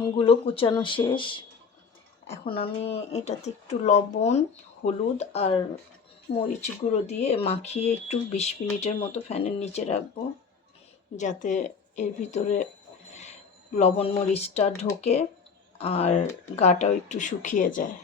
আমগুলো কুচানো শেষ। এখন আমি এটাতে একটু লবণ, হলুদ আর মরিচ গুঁড়ো দিয়ে মাখিয়ে একটু 20 মিনিটের মতো ফ্যানের নিচে রাখবো, যাতে এর ভিতরে লবণ মরিচটা ঢোকে আর গাটাও একটু শুকিয়ে যায়।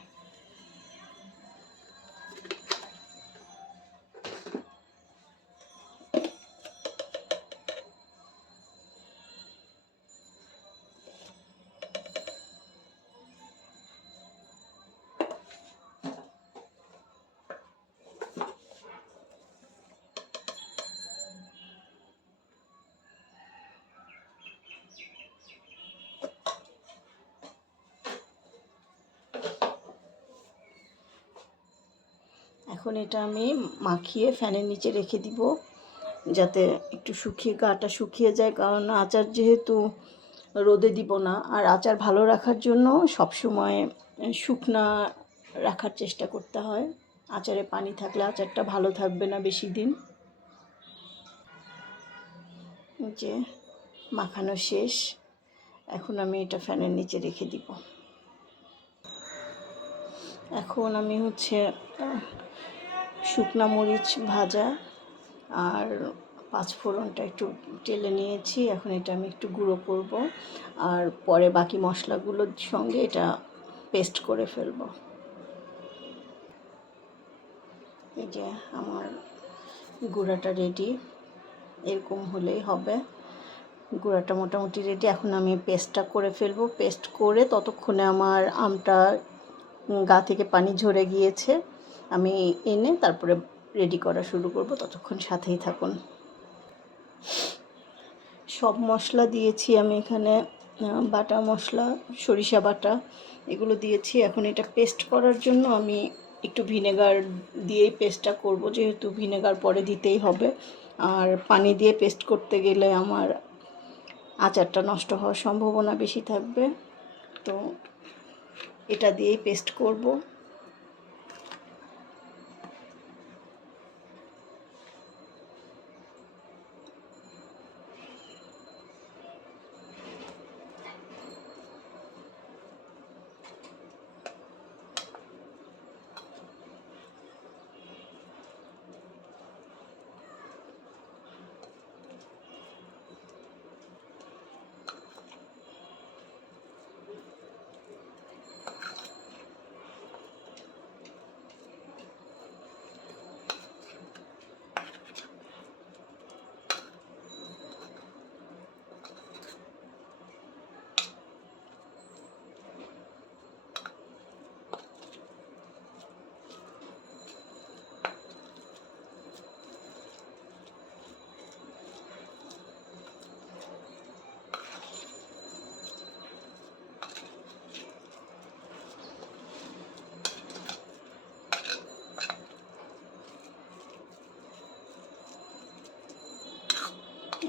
এখন এটা আমি মাখিয়ে ফ্যানের নিচে রেখে দিব, যাতে একটু গাটা শুকিয়ে যায়, কারণ আচার যেহেতু রোদে দিব না, আর আচার ভালো রাখার জন্য সবসময় শুকনা রাখার চেষ্টা করতে হয়। আচারে পানি থাকলে আচারটা ভালো থাকবে না বেশি দিন। যে মাখানো শেষ, এখন আমি এটা ফ্যানের নিচে রেখে দিব। এখন আমি শুকনা মরিচ ভাজা আর 5 ফোড়নটা একটু টেলে নিয়েছি। এখন এটা আমি একটু গুঁড়ো করব, আর পরে বাকি মশলাগুলোর সঙ্গে এটা পেস্ট করে ফেলব। এই যে আমার গুঁড়াটা রেডি, এরকম হলেই হবে। গুঁড়াটা মোটামুটি রেডি। এখন আমি পেস্টটা করে ফেলবো। পেস্ট করে ততক্ষণে আমার আমটা গা থেকে পানি ঝরে গিয়েছে, আমি এনে তারপরে রেডি করা শুরু করব। ততক্ষণ সাথেই থাকুন। সব মশলা দিয়েছি আমি এখানে, বাটা মশলা, সরিষা বাটা, এগুলো দিয়েছি। এখন এটা পেস্ট করার জন্য আমি একটু ভিনেগার দিয়েই পেস্টটা করব, যেহেতু ভিনেগার পরে দিতেই হবে। আর পানি দিয়ে পেস্ট করতে গেলে আমার আচারটা নষ্ট হওয়ার সম্ভাবনা বেশি থাকবে, তো এটা দিয়েই পেস্ট করব।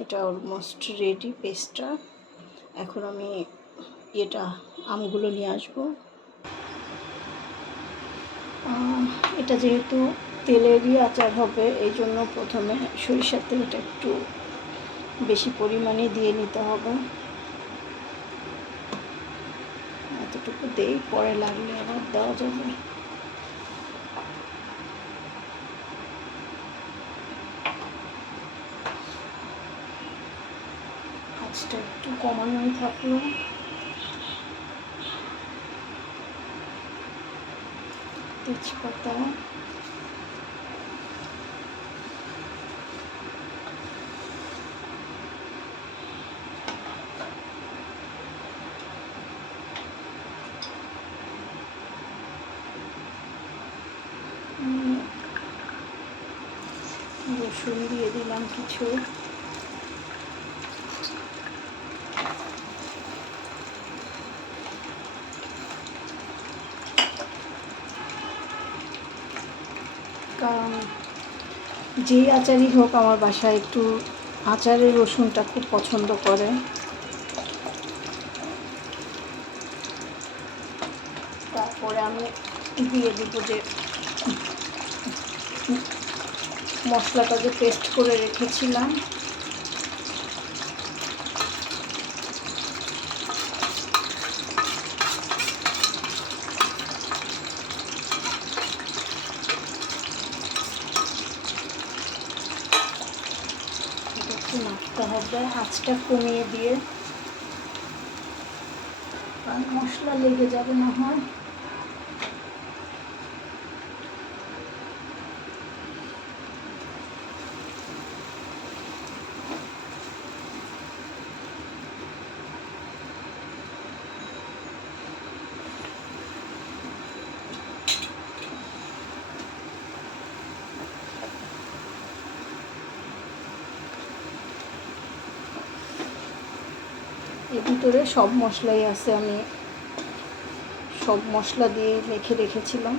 এটা অলমোস্ট রেডি পেস্টটা। এখন আমি আমগুলো নিয়ে আসবো। এটা যেহেতু তেলেরই আচার হবে, এই জন্য প্রথমে সরিষার তেলটা একটু বেশি পরিমাণে দিয়ে নিতে হবে। এতটুকু দেই, পরে লাগলে আবার দেওয়া যাবে। আঁচটা একটু কমানোই থাকলো। তেজপাতা, রসুন দিয়ে দিলাম কিছু, কারণ যেই আচারই হোক আমার বাসায় একটু আচারের রসুনটা খুব পছন্দ করে। তারপরে আমি দিয়ে দিব যে মশলাটা যে পেস্ট করে রেখেছিলাম, করতে হবে আঁচটা কমিয়ে দিয়ে, কারণ মশলা লেগে যাবে না হয়। এর ভিতরে সব মশলাই আছে, আমি সব মশলা দিয়ে মেখে রেখেছিলাম।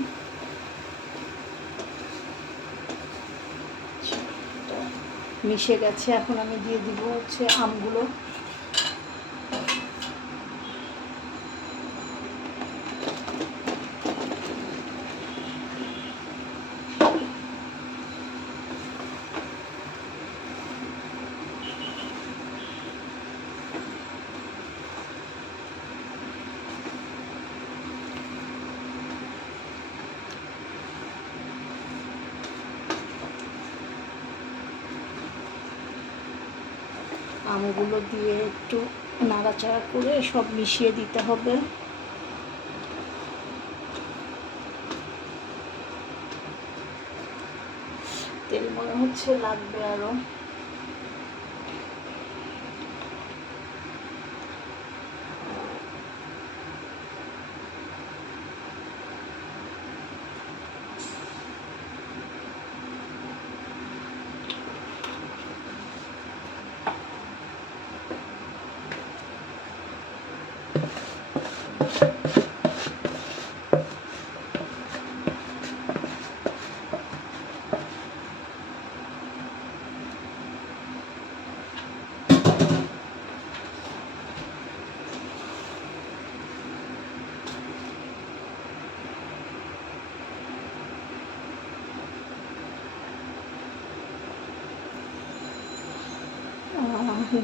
মিশে গেছে, এখন আমি দিয়ে দিব হচ্ছে আমগুলো। আমগুলো দিয়ে একটু নাড়াচাড়া করে সব মিশিয়ে দিতে হবে। তেল মনে হচ্ছে লাগবে আরো।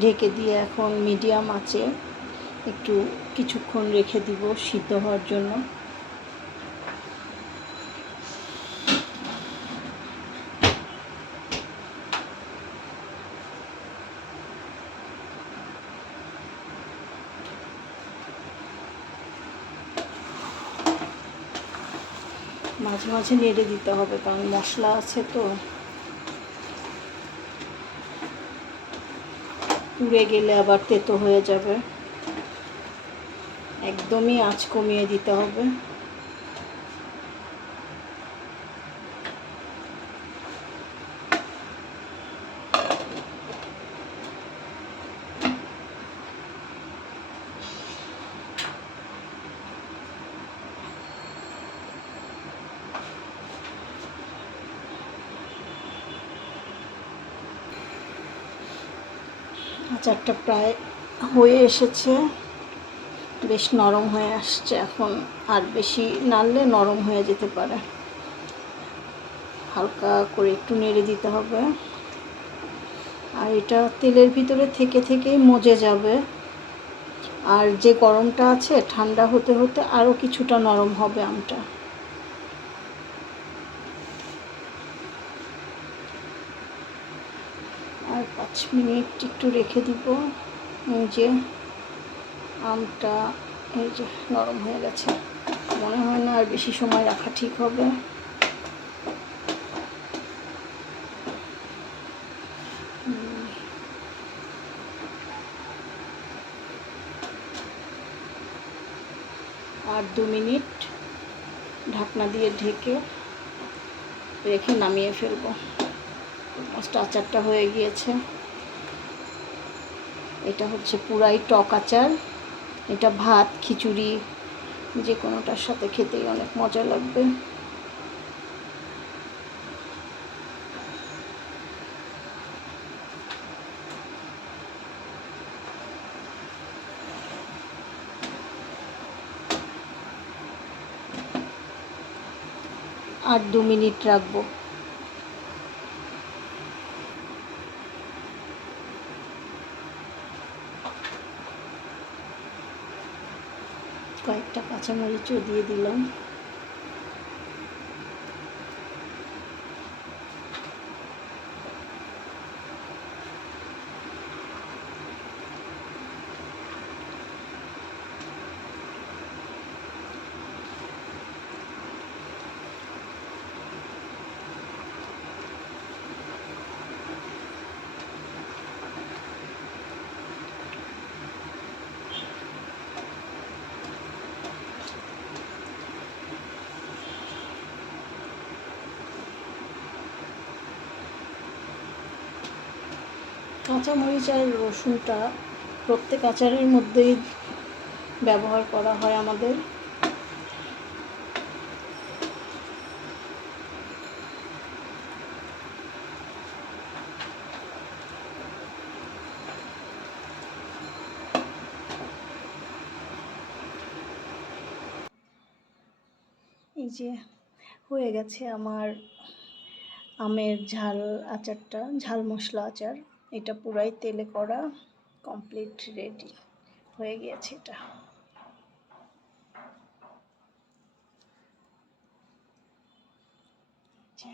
ঢেকে দিয়ে এখন মিডিয়াম আঁচে একটু কিছুক্ষণ রেখে দিব সিদ্ধ হওয়ার জন্য। মাঝে মাঝে নেড়ে দিতে হবে, কারণ মশলা আছে তো, পুড়ে গেলে আবার তেতো হয়ে যাবে। একদমই আঁচ কমিয়ে দিতে হবে। আচারটা প্রায় হয়ে এসেছে, বেশ নরম হয়ে আসছে। এখন আর বেশি নাড়লে নরম হয়ে যেতে পারে, হালকা করে একটু নেড়ে দিতে হবে। আর এটা তেলের ভিতরে থেকে থেকেই মজে যাবে, আর যে গরমটা আছে ঠান্ডা হতে হতে আরও কিছুটা নরম হবে আমটা। আর 5 মিনিট একটু রেখে দিব। যে আমটা এই যে নরম হয়ে গেছে, মনে হয় না আর বেশি সময় রাখা ঠিক হবে। আর 2 মিনিট ঢাকনা দিয়ে ঢেকে রেখে নামিয়ে ফেলবো। অলমোস্ট আচারটা হয়ে গিয়েছে। এটা হচ্ছে পুরাই টক আচার। এটা ভাত, খিচুড়ি যে কোনোটার সাথে খেতেই অনেক মজা লাগবে। আর 2 মিনিট রাখবো। কয়েকটা কাঁচামরিচও দিয়ে দিলাম। কাঁচামরিচ আর রসুনটা প্রত্যেক আচারের মধ্যেই ব্যবহার করা হয় আমাদের। এই যে হয়ে গেছে আমার আমের ঝাল আচারটা, ঝাল মশলা আচার। এটা পুরাই তেলে করা, কমপ্লিট রেডি হয়ে গিয়েছে এটা। আচ্ছা।